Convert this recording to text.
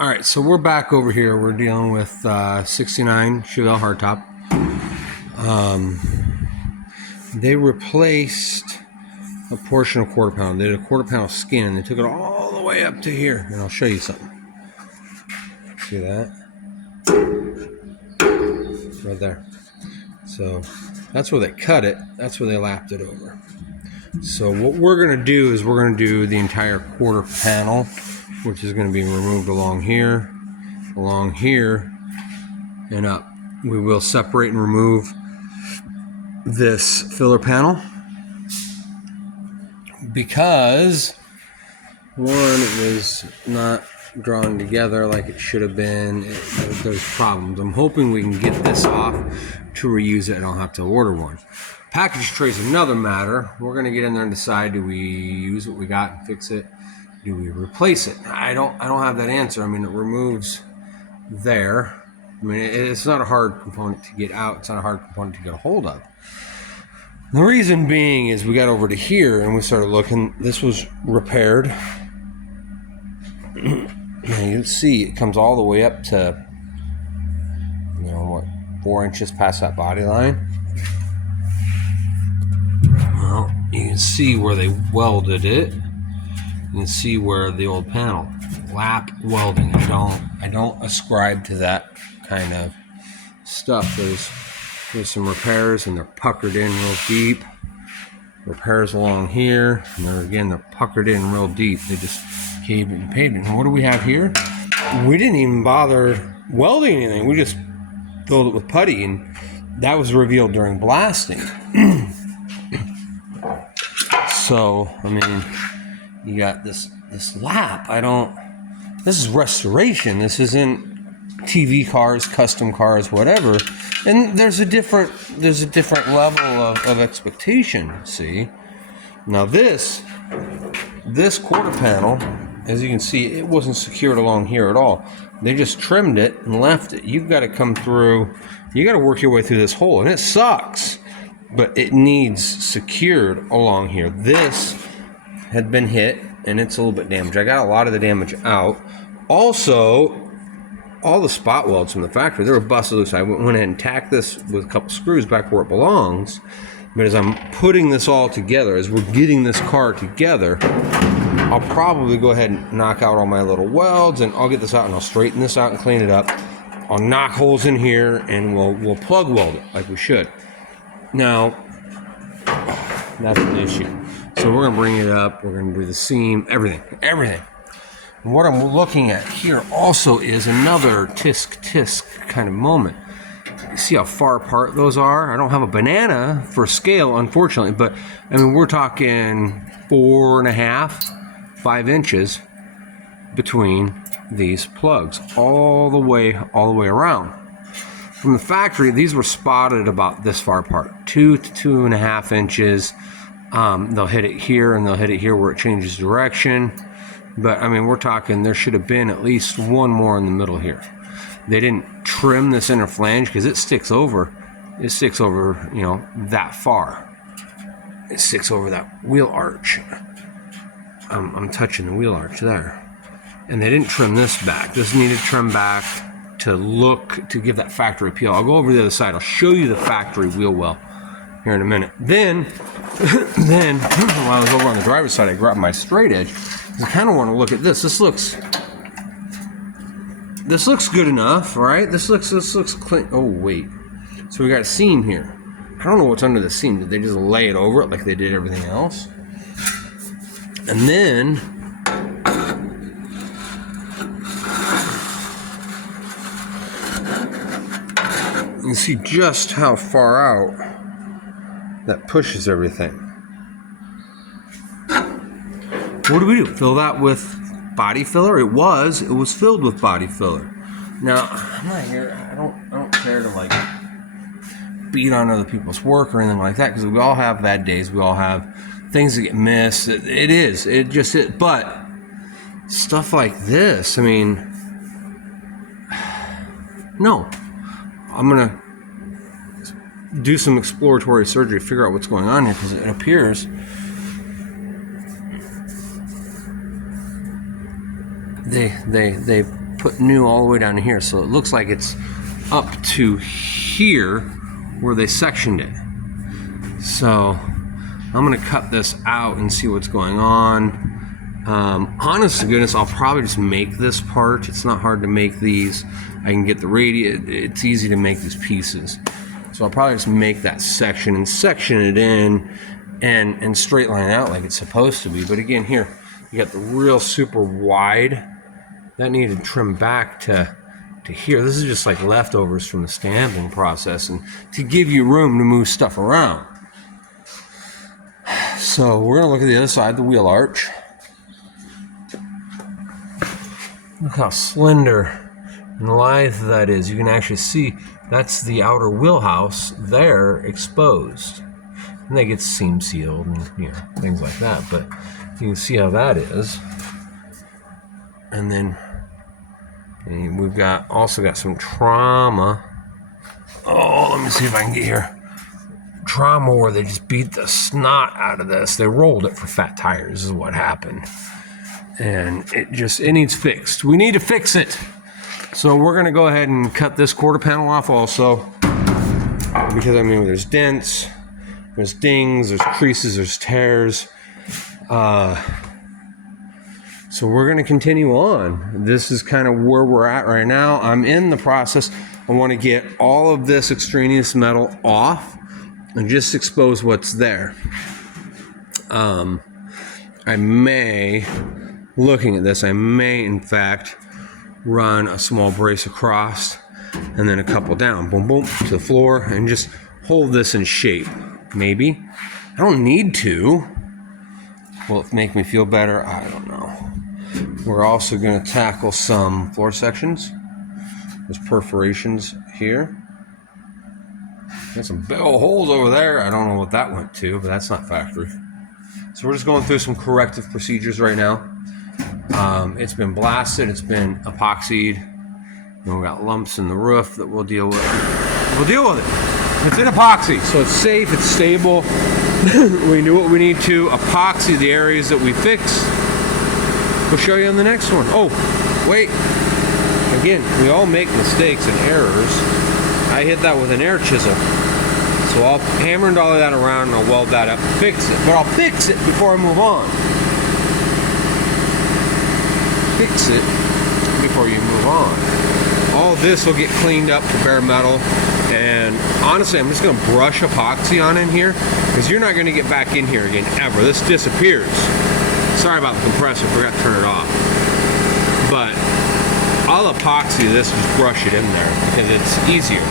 All right, so we're back over here. We're dealing with 69 Chevelle hardtop. They replaced a portion of quarter panel. They did a quarter panel skin and they took it all the way up to here. And I'll show you something. See that? Right there. So that's where they cut it. That's where they lapped it over. So what we're going to do is we're going to do the entire quarter panel, which is going to be removed along here, and up. We will separate and remove this filler panel because one, it was not drawn together like it should have been. There's problems. I'm hoping we can get this off to reuse it and I'll have to order one. Package tray is another matter. We're going to get in there and decide, do we use what we got and fix it? Do we replace it? I don't have that answer. I mean, it removes there. I mean, it's not a hard component to get out. It's not a hard component to get a hold of. The reason being is we got over to here and we started looking. This was repaired. Now you'll see it comes all the way up to, 4 inches past that body line. Well, you can see where they welded it. You can see where the old panel, lap welding. I don't ascribe to that kind of stuff. There's some repairs and they're puckered in real deep. Repairs along here, and they're puckered in real deep. They just caved it and paved it. And what do we have here? We didn't even bother welding anything. We just filled it with putty, and that was revealed during blasting. So, I mean, you got this lap. This is restoration. This isn't TV cars, custom cars, whatever. And there's a different level of expectation, see? Now this quarter panel, as you can see, it wasn't secured along here at all. They just trimmed it and left it. You've got to come through, you got to work your way through this hole, and it sucks, but it needs secured along here. This had been hit, and it's a little bit damaged. I got a lot of the damage out. Also, all the spot welds from the factory, they were busted loose. I went ahead and tacked this with a couple screws back where it belongs. But as I'm putting this all together, as we're getting this car together, I'll probably go ahead and knock out all my little welds, and I'll get this out and I'll straighten this out and clean it up. I'll knock holes in here and we'll plug weld it like we should. Now, that's an issue. So we're gonna bring it up, we're gonna do the seam, everything. And what I'm looking at here also is another tisk kind of moment. You see how far apart those are? I don't have a banana for scale, unfortunately, but I mean, we're talking 4.5, 5 inches between these plugs, all the way around. From the factory, these were spotted about this far apart, 2 to 2.5 inches. They'll hit it here and they'll hit it here where it changes direction. But I mean, we're talking, there should have been at least one more in the middle here. They didn't trim this inner flange because it sticks over, that far. It sticks over that wheel arch. I'm touching the wheel arch there. And they didn't trim this back. This needed trim back to give that factory appeal. I'll go over to the other side. I'll show you the factory wheel well here in a minute. Then while I was over on the driver's side, I grabbed my straight edge. I kind of want to look at this. This looks good enough, right? This looks clean. Oh wait, so we got a seam here. I don't know what's under the seam. Did they just lay it over it like they did everything else? And then you can see just how far out that pushes everything. What do we do? Fill that with body filler? It was filled with body filler. Now, I'm not here, I don't care to like beat on other people's work or anything like that, because we all have bad days, we all have things that get missed. But stuff like this, I mean, no. I'm gonna do some exploratory surgery to figure out what's going on here, because it appears they put new all the way down to here. So it looks like it's up to here where they sectioned it. So I'm gonna cut this out and see what's going on. Honest to goodness, I'll probably just make this part. It's not hard to make these. I can get the radius. It's easy to make these pieces. So I'll probably just make that section and section it in and straight line it out like it's supposed to be. But again, here, you got the real super wide. That needed trim back to here. This is just like leftovers from the stamping process and to give you room to move stuff around. So we're gonna look at the other side, the wheel arch. Look how slender and lithe that is. You can actually see that's the outer wheelhouse there exposed. And that gets seam sealed and things like that. But you can see how that is. And then we've also got some trauma. Oh, let me see if I can get here. Trauma where they just beat the snot out of this. They rolled it for fat tires is what happened. And it needs fixed. We need to fix it. So we're gonna go ahead and cut this quarter panel off also. Because I mean, there's dents, there's dings, there's creases, there's tears. So we're gonna continue on. This is kind of where we're at right now. I'm in the process. I wanna get all of this extraneous metal off and just expose what's there. I may, looking at this, I may in fact run a small brace across and then a couple down, boom, boom, to the floor and just hold this in shape. Maybe. I don't need to. Will it make me feel better? I don't know. We're also going to tackle some floor sections. There's perforations here. Got some big old holes over there. I don't know what that went to, but that's not factory. So we're just going through some corrective procedures right now. It's been blasted. It's been epoxied. And we got lumps in the roof that we'll deal with. We'll deal with it. It's in epoxy, so it's safe. It's stable. We do what we need to. Epoxy the areas that we fix. We'll show you on the next one. Oh, wait. Again, we all make mistakes and errors. I hit that with an air chisel. So I'll hammer and dolly that around and I'll weld that up and fix it. But I'll fix it before I move on. Fix it before you move on. All this will get cleaned up to bare metal. And honestly, I'm just going to brush epoxy on in here because you're not going to get back in here again ever. This disappears. Sorry about the compressor, forgot to turn it off. But I'll epoxy this, just brush it in there because it's easier.